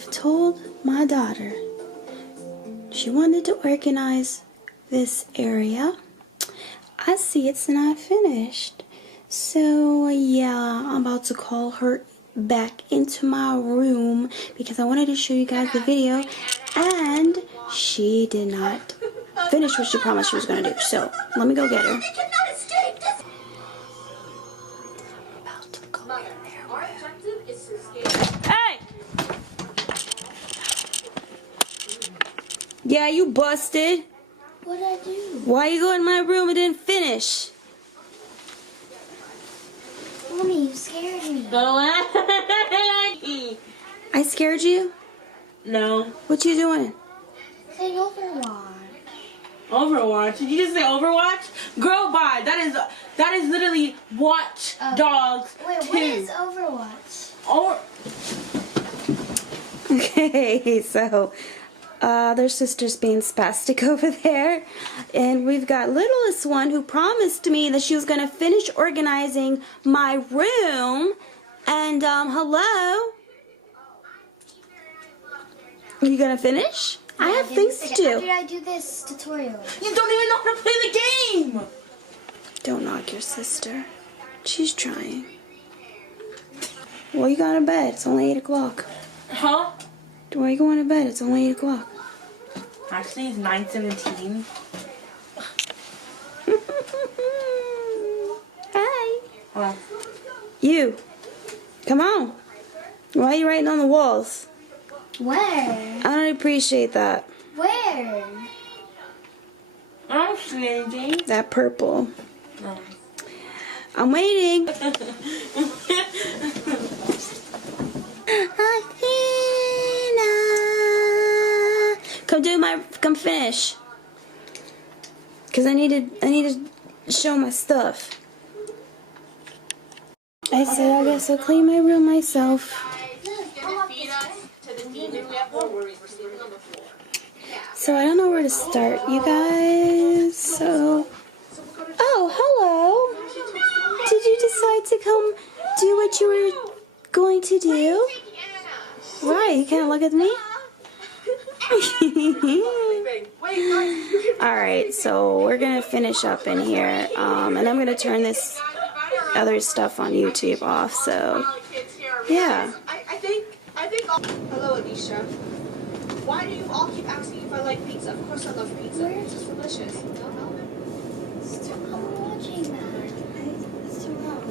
I've told my daughter she wanted to organize this area. I see it's not finished. So yeah, I'm about to call her back into my room because I wanted to show you guys the video and she did not finish what she promised she was going to do. So let me go get her. Hey! Yeah, you busted. What'd I do? Why you go in my room and didn't finish? Mommy, you scared me. I scared you? No. What you doing? Say Overwatch. Overwatch? Did you just say Overwatch? Girl, bye. That is literally Watch Dogs. Wait, 2. what is Overwatch? Okay, so their sister's being spastic over there, and we've got littlest one who promised me that she was gonna finish organizing my room. And hello, you gonna finish? I have things to How do. did I do this tutorial? You don't even know how to play the game. Don't knock your sister. She's trying. Well, you got to bed. It's only 8 o'clock. Huh? Why are you going to bed? It's only 8 o'clock. Actually, it's 9:17. Hi. Oh. You. Come on. Why are you writing on the walls? Where? I don't appreciate that. Where? I'm sleeping. That purple. No. I'm waiting. Come finish. Cause I need to show my stuff. I said I guess I'll clean my room myself. So I don't know where to start, you guys. So, oh, hello. Did you decide to come do what you were going to do? Right, you can't look at me. Alright, so we're gonna finish up in here, and I'm gonna turn this other stuff on YouTube off, so yeah. I think hello, Alicia. Why do you all keep asking if I like pizza? Of course I love pizza. It's just delicious. No. Stop watching that. It's too loud.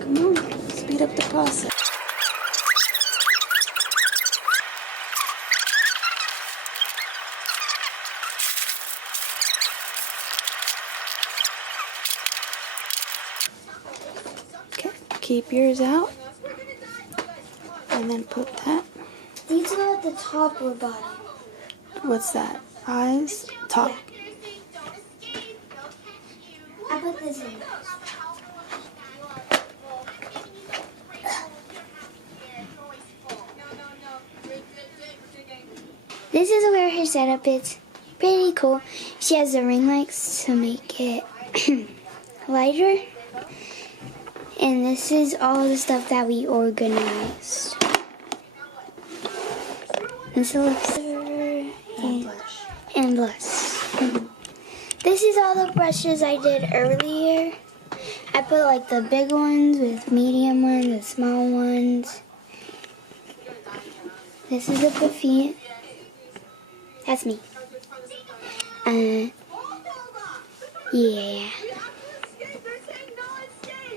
Come on, speed up the process. Okay, keep yours out. And then put that. These are at the top or bottom. What's that? Eyes? Top. I put this in. This is where her setup is. Pretty cool. She has the ring lights to make it lighter. And this is all the stuff that we organized. This elixir and blush. This is all the brushes I did earlier. I put like the big ones with medium ones, the small ones. This is a perfume. That's me. Yeah.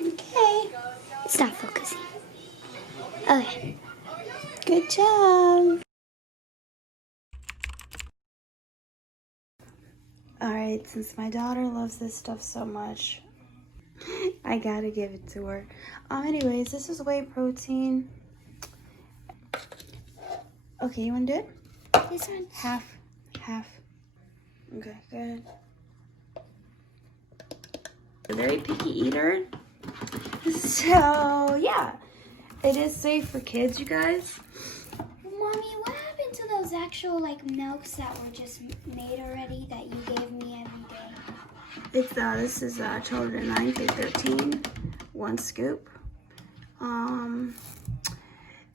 Okay. It's not focusing. Okay. Good job. Alright, since my daughter loves this stuff so much, I gotta give it to her. Anyways, this is whey protein. Okay, you wanna do it? This one. Half. Okay, good. A very picky eater. So, yeah. It is safe for kids, you guys. Mommy, what happened to those actual like milks that were just made already that you gave me every It's this is children 9 through 13, 1 scoop.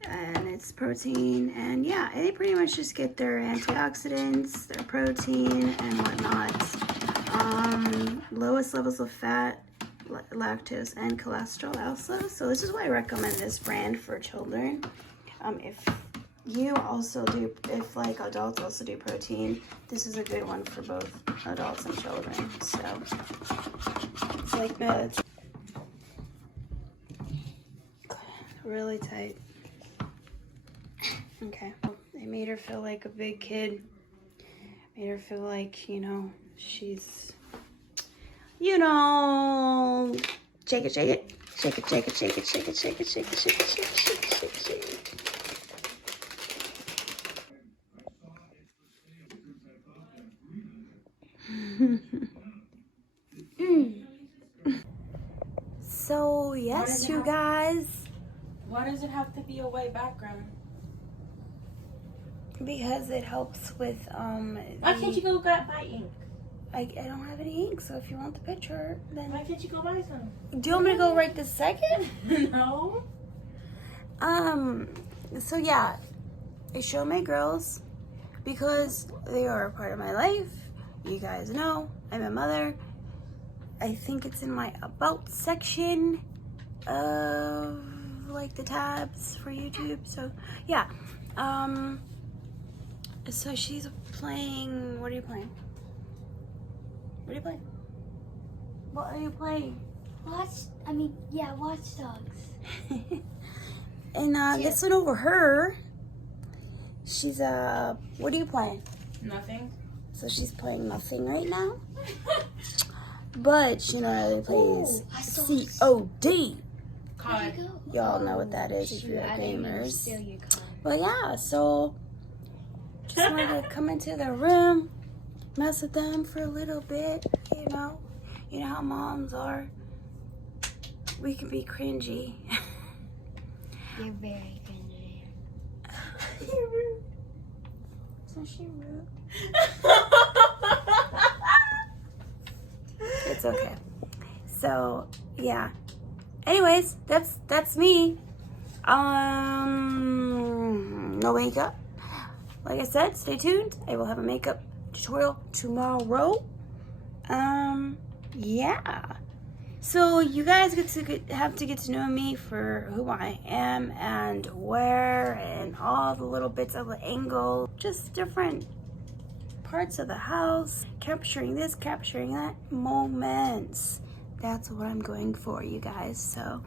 And it's protein, and yeah, they pretty much just get their antioxidants, their protein, and whatnot. Lowest levels of fat, lactose, and cholesterol also. So this is why I recommend this brand for children. If you also do, if like adults also do protein, this is a good one for both adults and children. So it's like it's really tight. Okay. They made her feel like a big kid. Made her feel like, you know, she's, you know, shake it, shake it, shake it, shake it, shake it, shake it, shake it, shake it, shake it, shake it, shake it, shake it, shake it. So yes, you guys. Why does it have to be a white background? Because it helps with Why can't you go buy ink? I don't have any ink, so if you want the picture, then Why can't you go buy some? do you want me to go right this second? No. So yeah, I show my girls because they are a part of my life. You guys know I'm a mother. I think it's in my about section of like the tabs for YouTube. So yeah, so she's playing. What are you playing? What are you playing? What are you playing? Watch Dogs. And this one over her, she's what are you playing? Nothing. So she's playing nothing right now. But you know they plays COD. COD. Y'all know what that is if you're I didn't even gamers. steal your card. But yeah, so just wanted to come into the room, mess with them for a little bit, you know. You know how moms are. We can be cringy. You're very cringy. You're rude. So she rude. It's okay. So yeah. Anyways, that's me. No makeup. Like I said, stay tuned. I will have a makeup tutorial tomorrow. Yeah. So you guys have to get to know me for who I am and where and all the little bits of the angle, just different parts of the house, capturing this, capturing that, moments. That's what I'm going for, you guys. So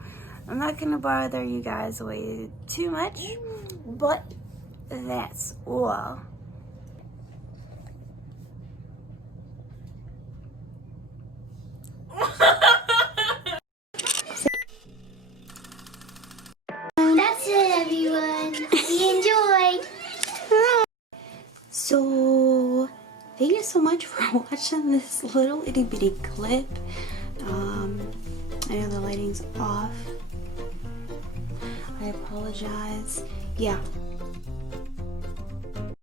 I'm not gonna bother you guys away too much, but that's all. That's it, everyone. We enjoyed. So thank you so much for watching this little itty bitty clip. I know the lighting's off. I apologize. Yeah,